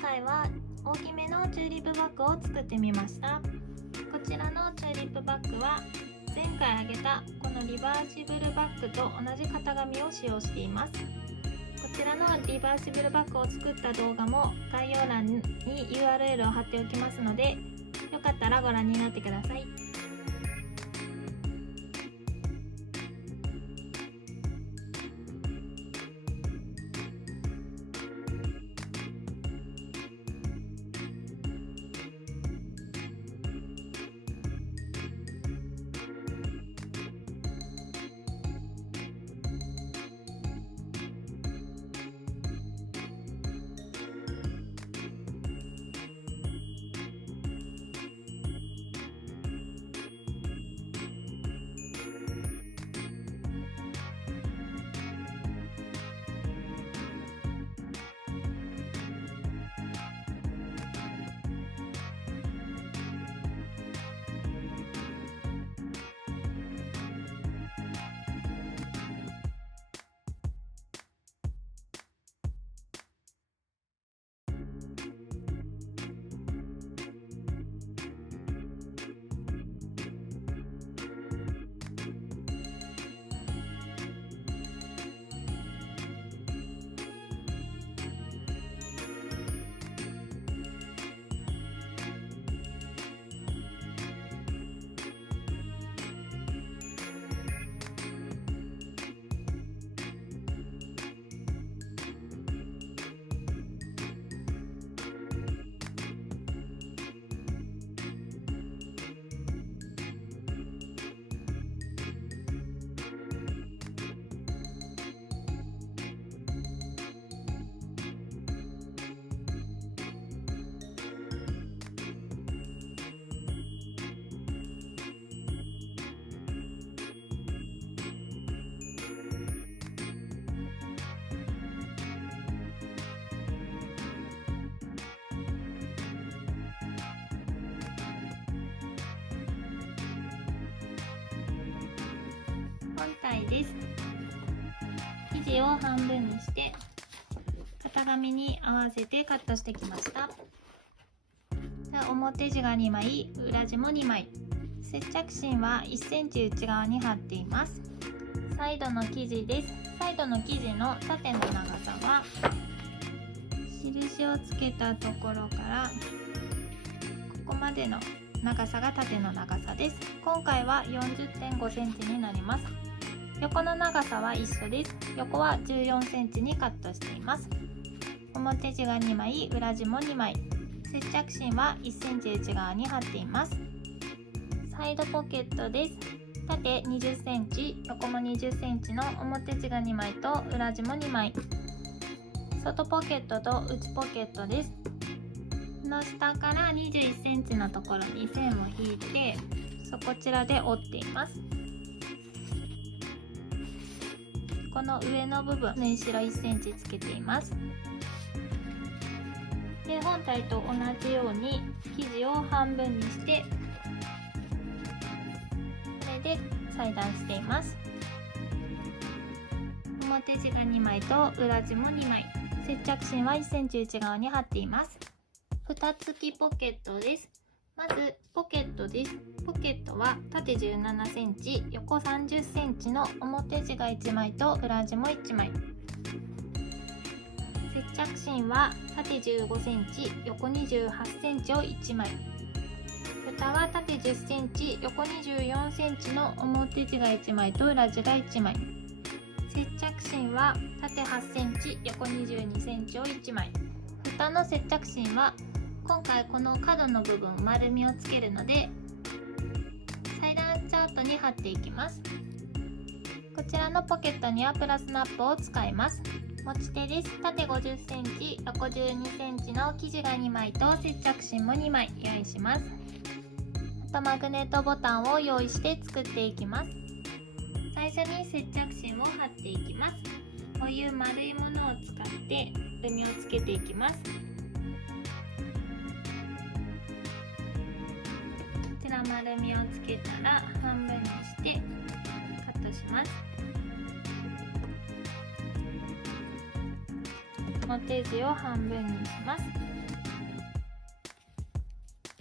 回は大きめのチューリップバッグを作ってみました。こちらのチューリップバッグは前回あげたこのリバーシブルバッグと同じ型紙を使用しています。こちらのリバーシブルバッグを作った動画も概要欄に URL を貼っておきますので、よかったらご覧になってください。本体です。生地を半分にして型紙に合わせてカットしてきました。表地が2枚、裏地も2枚。接着芯は1センチ内側に貼っています。サイドの生地です。サイドの生地の縦の長さは印をつけたところからここまでの長さが縦の長さです。今回は 40.5 センチになります。横の長さは一緒です。横は14センチにカットしています。表地が2枚、裏地も2枚。接着芯は1センチ内側に貼っています。サイドポケットです。縦20センチ、横も20センチの表地が2枚と裏地も2枚。外ポケットと内ポケットです。この下から21センチのところに線を引いて、こちらで折っています。この上の部分、縫い代1センチつけています。で、本体と同じように生地を半分にしてこれで裁断しています。表地が2枚と裏地も2枚。接着芯は1センチ内側に貼っています。蓋付きポケットです。まずポケットです。ポケットは縦17センチ、横30センチの表地が1枚と裏地も1枚。接着芯は縦15センチ、横28センチを1枚。蓋は縦10センチ、横24センチの表地が1枚と裏地が1枚。接着芯は縦8センチ、横22センチを1枚。蓋の接着芯は今回この角の部分丸みをつけるので裁断チャートに貼っていきます。こちらのポケットにはプラスナップを使います。持ち手です。縦50センチ、横12センチの生地が2枚と接着芯も2枚用意します。あとマグネットボタンを用意して作っていきます。最初に接着芯を貼っていきます。こういう丸いものを使って丸みをつけていきます。こちら丸みをつけたら半分にしてカットします。表地を半分にします。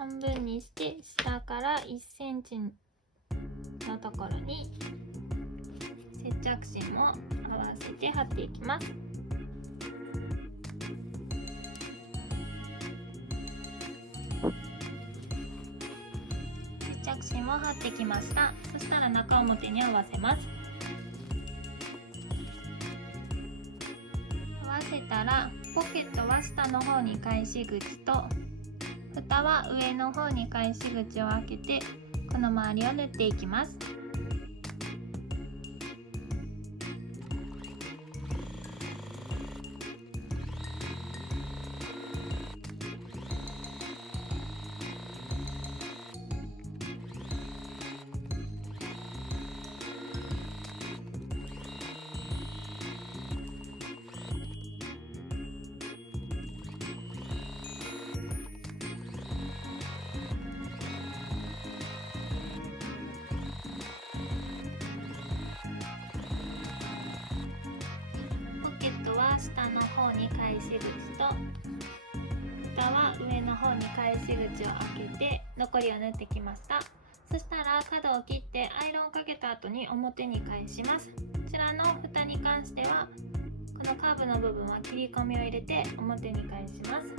半分にして下から1センチのところに接着芯も合わせて貼っていきます。接着芯を貼ってきました。そしたら中表に合わせます。合わせたらポケットは下の方に返し口と蓋は上の方に返し口を開けてこの周りを縫っていきます。下の方に返し口と蓋は上の方に返し口を開けて残りを縫ってきました。そしたら角を切ってアイロンをかけた後に表に返します。こちらの蓋に関してはこのカーブの部分は切り込みを入れて表に返します。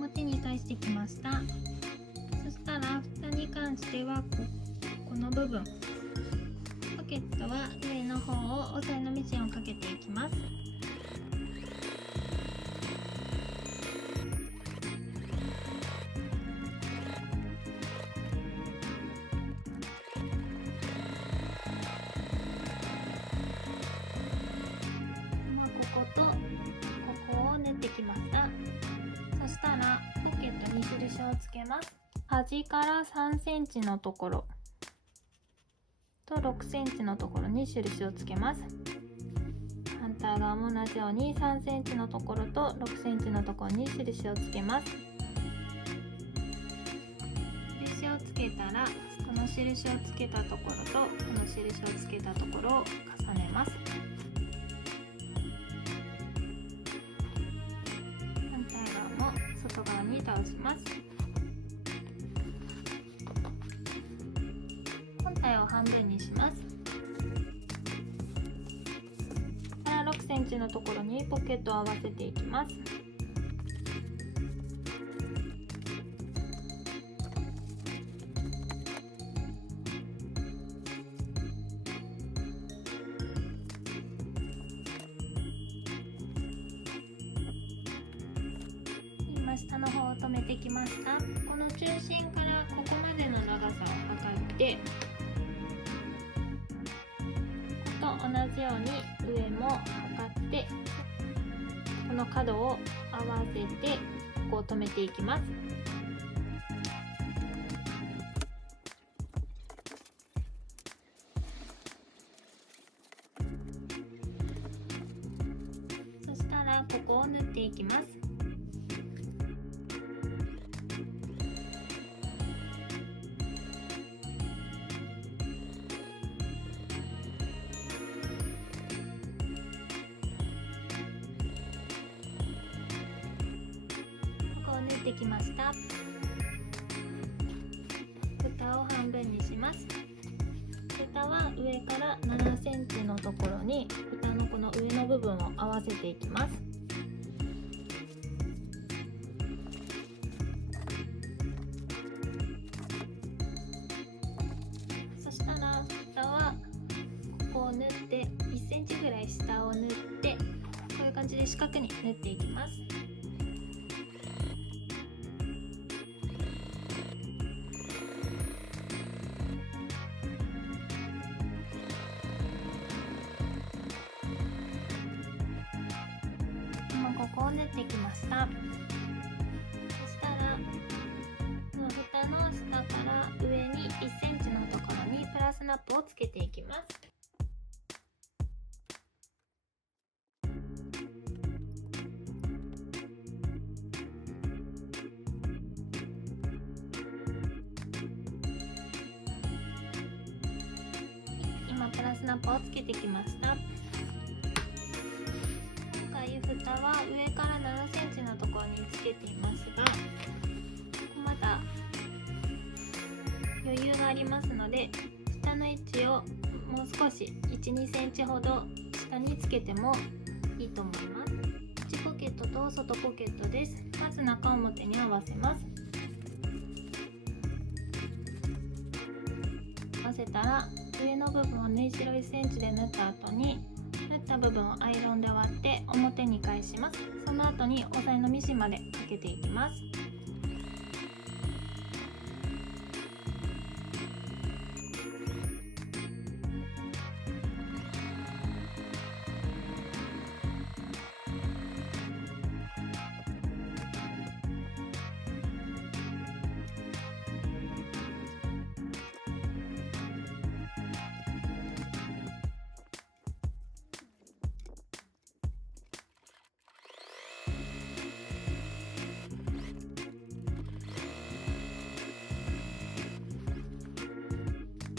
表に返してきました。そしたら蓋に関してはこの部分ポケットは上の方を押さえのミシンをかけていきます。こことここを縫ってきました。そしたらポケットに印をつけます。端から3センチのところと6センチのところに印をつけます。反対側も同じように3センチのところと6センチのところに印をつけます。印をつけたらこの印をつけたところとこの印をつけたところを重ねます。反対側も外側に倒します。本体を半分にします。から6センチのところにポケットを合わせていきます。今下の方を留めてきました。この中心からここまでの長さを測ってと同じように上も測ってこの角を合わせてここを留めていきます。そしたらここを縫っていきます。縫ってきました。蓋を半分にします。蓋は上から7センチのところに蓋のこの上の部分を合わせていきます。そしたら蓋はここを縫って1センチぐらい下を縫ってこういう感じで四角に縫っていきます。こポを縫ってきました。そしたらこの蓋の下から上に1センチのところにプラスナップをつけていきます。今プラスナップをつけてきました。今回蓋は上から7センチのところにつけていますが、まだ余裕がありますので、蓋の位置をもう少し 1,2 センチほど下につけてもいいと思います。内ポケットと外ポケットです。まず中表に合わせます。合わせたら上の部分を縫い代1センチで縫った後に、縫った部分をアイロンで割って表に返します。その後に押さえのミシンまでかけていきます。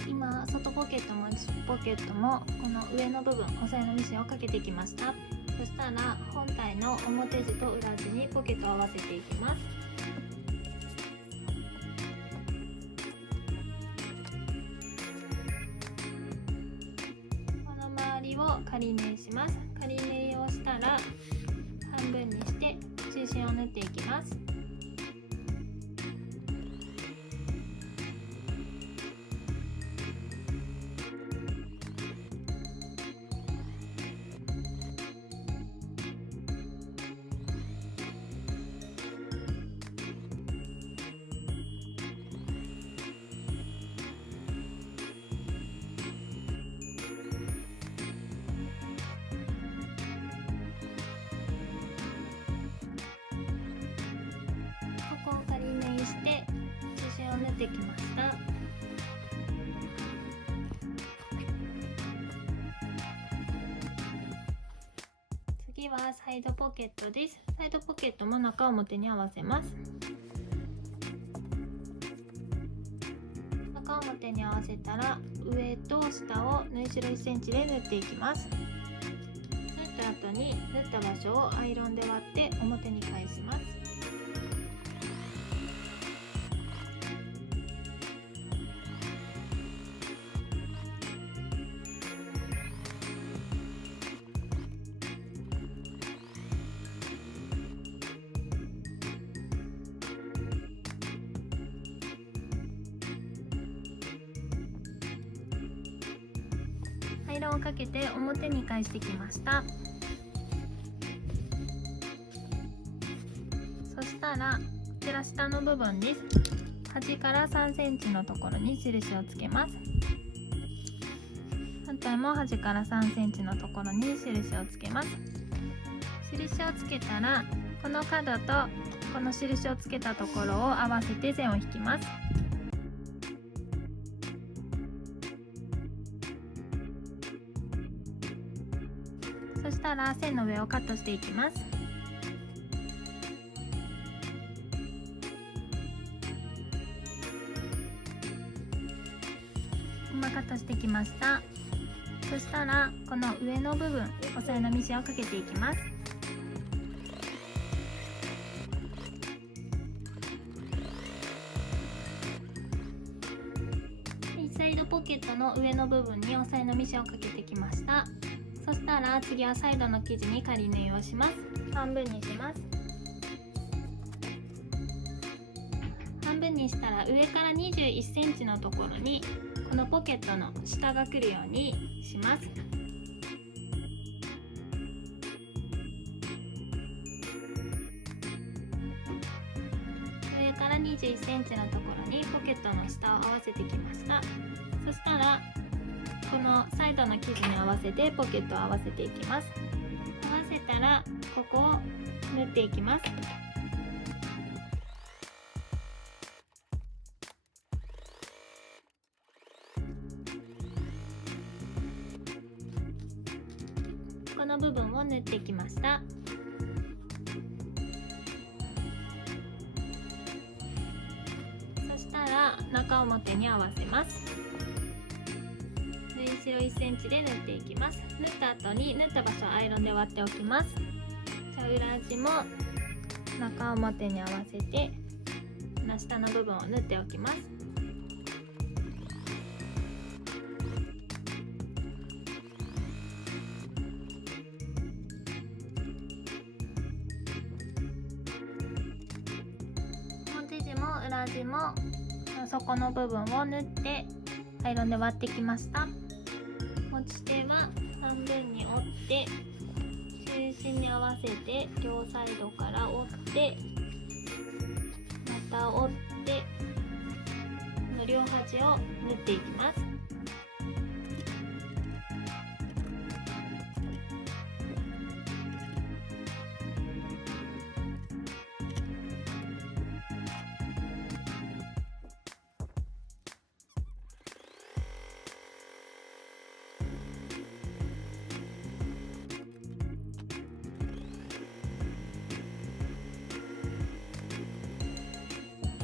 今外ポケットも内ポケットもこの上の部分押さえのミシンをかけてきました。そしたら本体の表地と裏地にポケットを合わせていきます。この周りを仮縫いします。仮縫いをしたら半分にして中心を縫っていきます。ここを仮縫いして中心を縫ってきました。次はサイドポケットです。サイドポケットも中表に合わせます。中表に合わせたら上と下を縫い代1センチで縫っていきます。縫った後に縫った場所をアイロンで割って表に返します。アイロンをかけて表に返してきました。そしたらこちら下の部分です。端から3センチのところに印をつけます。反対も端から3センチのところに印をつけます。印をつけたらこの角とこの印をつけたところを合わせて線を引きます。そしたら線の上をカットしていきます。今カットしてきました。そしたらこの上の部分押さえのミシンをかけていきます。サイドポケットの上の部分に押さえのミシンをかけてきました。そしたら次はサイドの生地に仮縫いをします。半分にします。半分にしたら上から21センチのところにこのポケットの下が来るようにします。上から21センチのところにポケットの下を合わせてきました。そしたらこのサイドの生地に合わせてポケットを合わせていきます。合わせたらここを縫っていきます。この部分を縫ってきました。そしたら中表に合わせます。縫い代1センチで縫っていきます。縫った後に縫った場所をアイロンで割っておきます。じゃあ裏地も中表に合わせて下の部分を縫っておきます。表地も裏地も底の部分を縫ってアイロンで割ってきました。持ち手は半分に折って中心に合わせて両サイドから折ってまた折ってこの両端を縫っていきます。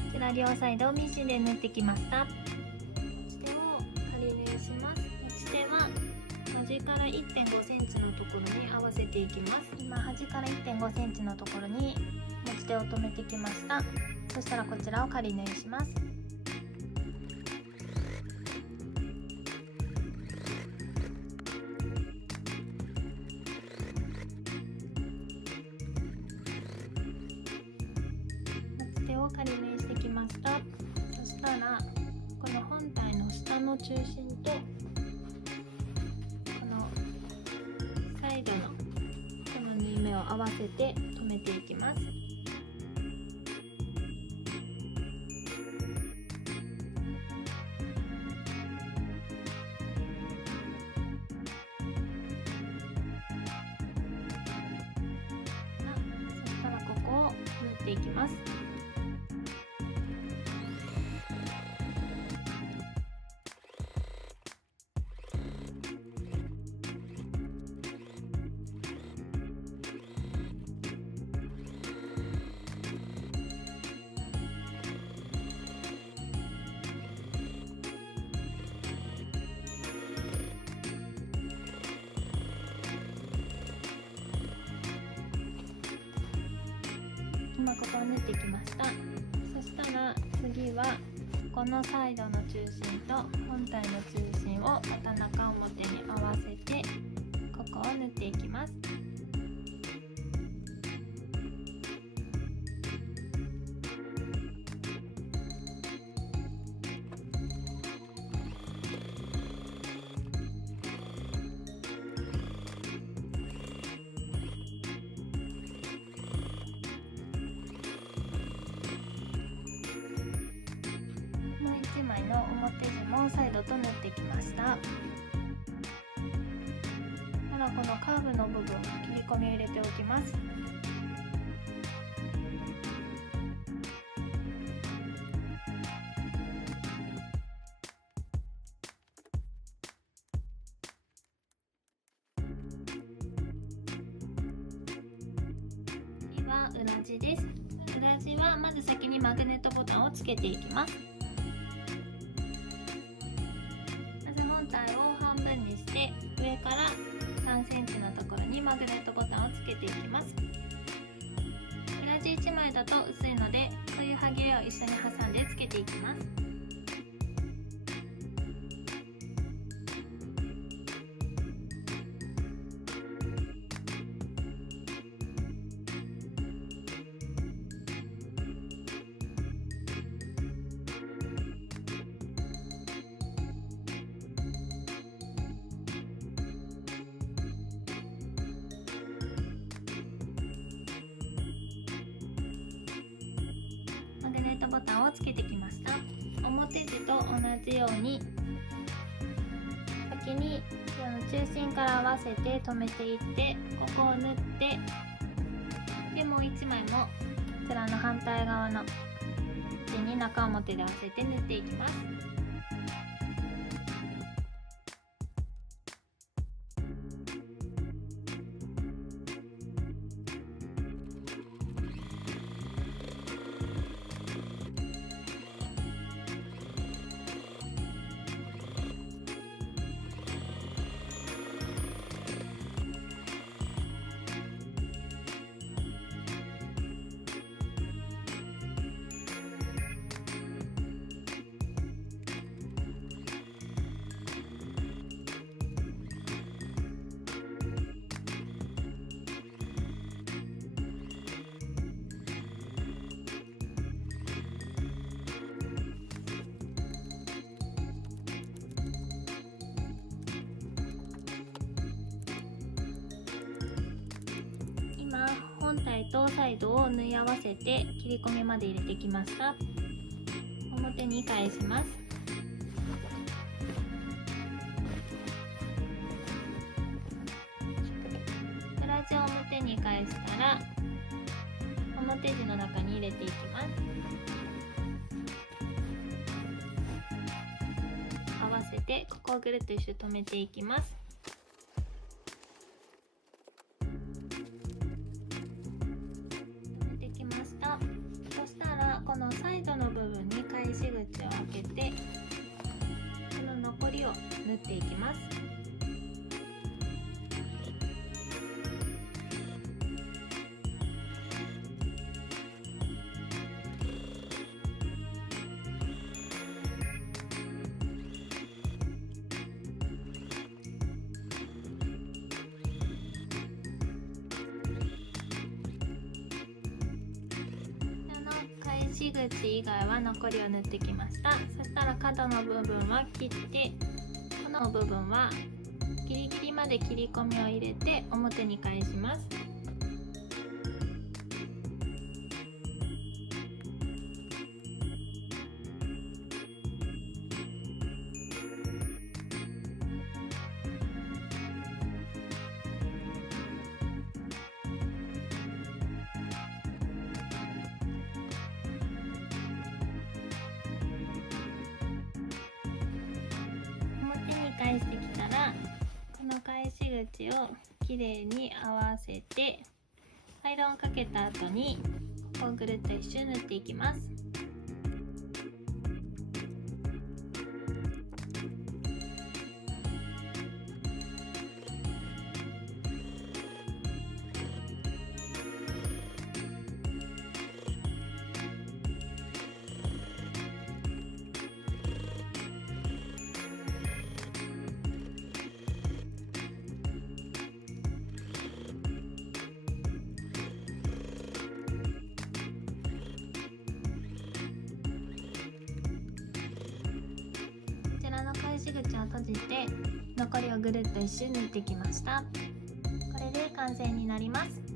こちら両サイドをミシンで縫ってきました。持ち手を仮縫いします。持ち手は端から 1.5 センチのところに合わせていきます。今端から 1.5 センチのところに持ち手を留めてきました。そしたらこちらを仮縫いします。持ち手を仮縫いしてきました。そしたらこの本体の下の中心とこのサイドのこの縫い目を合わせて留めていきます。そしたらここを縫っていきます。今ここを縫ってきました。そしたら次はこのサイドの中心と本体の中心をまた中表に合わせてここを縫っていきます。1枚の表地もサイドと縫ってきました。ただこのカーブの部分切り込みを入れておきます。次は裏地です。裏地はまず先にマグネットボタンをつけていきます。本体を半分にして上から3センチのところにマグネットボタンをつけていきます。裏地1枚だと薄いのでこういうはぎれを一緒に挟んでつけていきます。マグネットボタンをつけてきました。表地と同じように先時に中心から合わせて留めていって、ここを縫って、でもう1枚もこちらの反対側の縁に中表で合わせて縫っていきます。本体とサイドを縫い合わせて切り込みまで入れてきました。表に返します。裏地を表に返したら表地の中に入れていきます。合わせてここをぐるっと一周留めていきます。このサイドの部分に返し口を開けて、この残りを縫っていきます。返し口以外は残りを縫ってきました。そしたら角の部分は切って、この部分はギリギリまで切り込みを入れて表に返します。返してきたら、この返し口をきれいに合わせて、アイロンをかけた後にここをぐるっと一周縫っていきます。返し口を閉じて残りをぐるっと一周縫ってきました。これで完成になります。